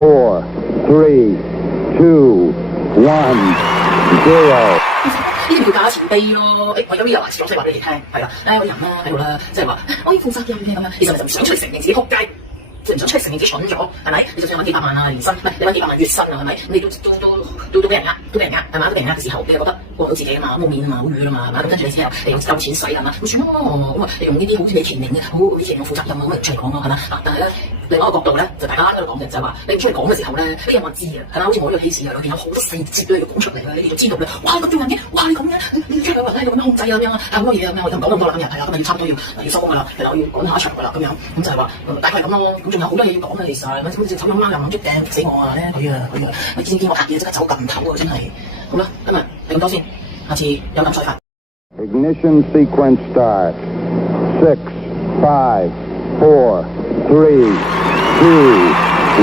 4, 3, 2, 1, 0。呢啲叫價錢低咯。我有啲人話講出嚟話俾你聽，係啦，有個人啦喺度啦，即係話我要負責任嘅咁樣，其實你就唔想出嚟承認自己撲街，即係唔想出嚟承認自己蠢咗，係咪？你就算揾幾百萬啊年薪，唔係你揾幾百萬月薪啊，係咪？咁你都俾人呃，都俾人呃，係嘛？都俾人呃嘅時候，你就覺得過唔到自己啊嘛，冇面啊嘛，好瘀啊嘛，係嘛？咁跟住你之後你有夠錢使係嘛？咁算咯，咁啊你用呢啲好似你前明嘅，好以前用負責任啊咁嚟出嚟講咯，係嘛？但係咧。另外一個角度咧，就大家喺度講嘅就係話，你唔出嚟講嘅時候咧，啲人話知啊，係嘛？好似我呢個 case 啊，裏邊有好多細節都要講出嚟嘅，你就知道咧。哇！咁刁人嘅，哇！你咁樣，你出嚟話你咁樣控制啊咁樣啊，咁多嘢咁樣，我就唔講咁多啦。今日係啦，今日要差唔多要收工噶啦，係啦，我要趕下一場噶啦咁樣，咁就係話大概係咁咯。咁仲有好多嘢要講嘅，其實好似手咁啱又唔捉掟死我啊咧，佢你知唔知我拍嘢即刻走咁頭啊，真係。好啦，今日係咁多先，下次有咁再發。Ignition sequence start. 6, 5, 4, 3, 2, 1.